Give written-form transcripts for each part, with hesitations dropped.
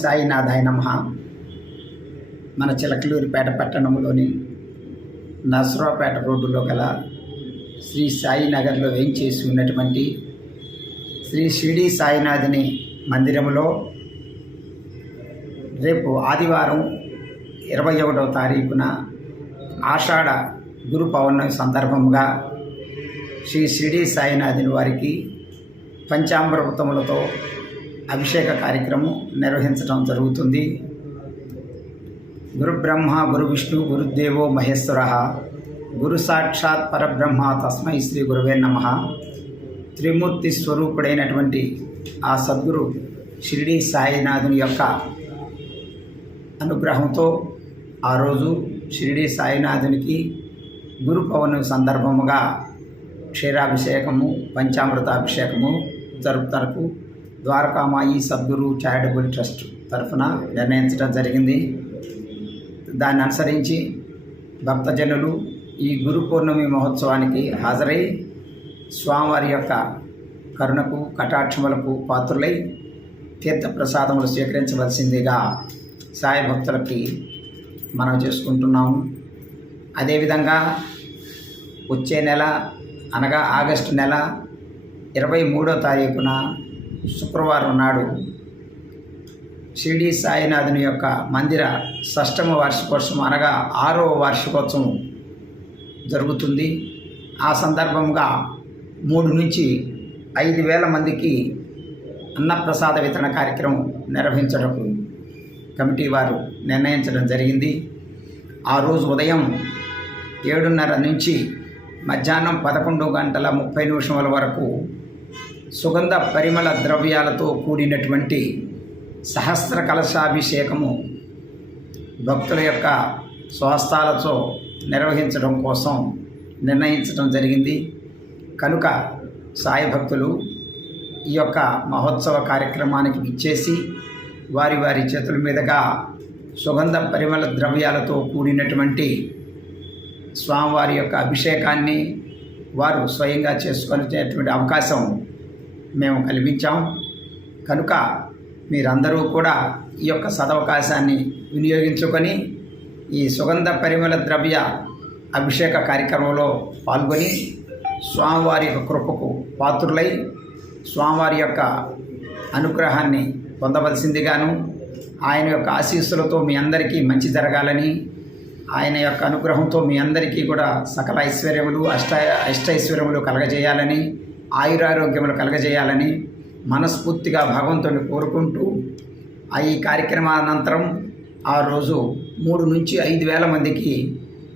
సాయినాథాయ నమః. మన చిలకలూరిపేట పట్టణంలోని నర్సరావుపేట రోడ్డులో గల శ్రీ సాయినగర్లో వేయించేసి ఉన్నటువంటి శ్రీ షిరిడి సాయినాథుని మందిరంలో రేపు ఆదివారం 21వ తారీఖున ఆషాఢ గురు పౌర్ణమి సందర్భంగా శ్రీ షిరిడి సాయినాథుని వారికి పంచామృతములతో అభిషేక కార్యక్రమం నిర్వహించడం జరుగుతుంది. గురు బ్రహ్మ గురు విష్ణు గురుదేవో మహేశ్వర గురు సాక్షాత్ పరబ్రహ్మ తస్మై శ్రీ గురువే నమః. త్రిమూర్తి స్వరూపుడైనటువంటి ఆ సద్గురు షిరిడి సాయినాథుని యొక్క అనుగ్రహంతో ఆ రోజు షిరిడి సాయినాథునికి గురు పౌర్ణమి సందర్భముగా క్షీరాభిషేకము పంచామృతాభిషేకము జరుపుటకు ద్వారకామాయి సద్గురు చారిటబుల్ ట్రస్ట్ తరఫున నిర్ణయించడం జరిగింది. దాన్ని అనుసరించి భక్తజనులు ఈ గురు పౌర్ణమి మహోత్సవానికి హాజరై స్వామివారి యొక్క కరుణకు కటాక్షములకు పాత్రులై తీర్థప్రసాదములు స్వీకరించవలసిందిగా సాయి భక్తులకి మనం చేసుకుంటున్నాము. అదేవిధంగా వచ్చే నెల అనగా ఆగస్టు నెల 23వ తారీఖున శుక్రవారం నాడు షిరిడి సాయినాథుని యొక్క మందిర షష్టమ వార్షికోత్సవం అనగా 6వ వార్షికోత్సవం జరుగుతుంది. ఆ సందర్భంగా 3 నుంచి 5,000 మందికి అన్నప్రసాద వితరణ కార్యక్రమం నిర్వహించడం కమిటీ వారు నిర్ణయించడం జరిగింది. ఆ రోజు ఉదయం 7:30 నుంచి మధ్యాహ్నం 11:30 వరకు సుగంధ పరిమళ ద్రవ్యాలతో కూడినటువంటి సహస్ర కలశాభిషేకము భక్తుల యొక్క స్వహస్తాలతో నిర్వహించడం కోసం నిర్ణయించడం జరిగింది. కనుక సాయి భక్తులు ఈ యొక్క మహోత్సవ కార్యక్రమానికి ఇచ్చేసి వారి వారి చేతుల మీదుగా సుగంధ పరిమళ ద్రవ్యాలతో కూడినటువంటి స్వామివారి యొక్క అభిషేకాన్ని వారు స్వయంగా చేసుకునేటువంటి అవకాశం మేము కల్పించాం. కనుక మీరందరూ కూడా ఈ యొక్క సదవకాశాన్ని వినియోగించుకొని ఈ సుగంధ పరిమళ ద్రవ్య అభిషేక కార్యక్రమంలో పాల్గొని స్వామివారి యొక్క కృపకు పాత్రులై స్వామివారి యొక్క అనుగ్రహాన్ని పొందవలసిందిగాను ఆయన యొక్క ఆశీస్సులతో మీ అందరికీ మంచి జరగాలని ఆయన యొక్క అనుగ్రహంతో మీ అందరికీ కూడా సకల ఐశ్వర్యములు అష్టైశ్వర్యములు కలగజేయాలని ఆయురారోగ్యములు కలగజేయాలని మనస్ఫూర్తిగా భగవంతుని కోరుకుంటూ ఈ కార్యక్రమానంతరం ఆ రోజు 3 నుంచి 5,000 మందికి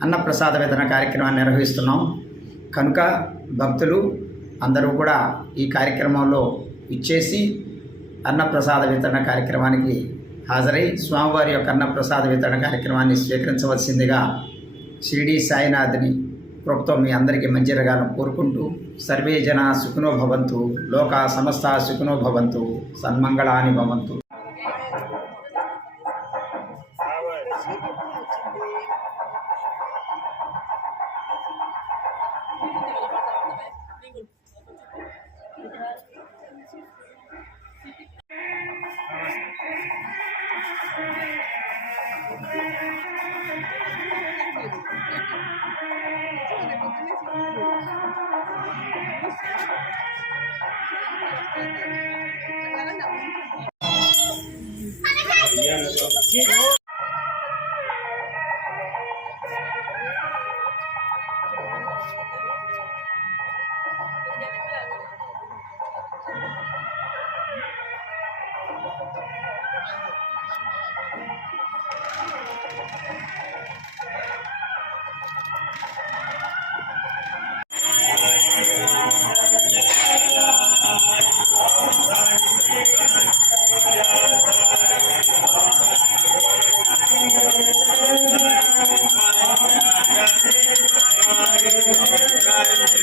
అన్నప్రసాద వితరణ కార్యక్రమాన్ని నిర్వహిస్తున్నాం. కనుక భక్తులు అందరూ కూడా ఈ కార్యక్రమంలో ఇచ్చేసి అన్నప్రసాద వితరణ కార్యక్రమానికి హాజరై స్వామివారి యొక్క అన్నప్రసాద వితరణ కార్యక్రమాన్ని స్వీకరించవలసిందిగా షిరిడి సాయినాథుని కృపతో మీ అందరికీ మంచి జరగాలని కోరుకుంటూ సర్వే జన సుఖినో భవంతు, లోకా సమస్త సుఖినో భవంతు, సన్మంగళాని భవంతు. జయ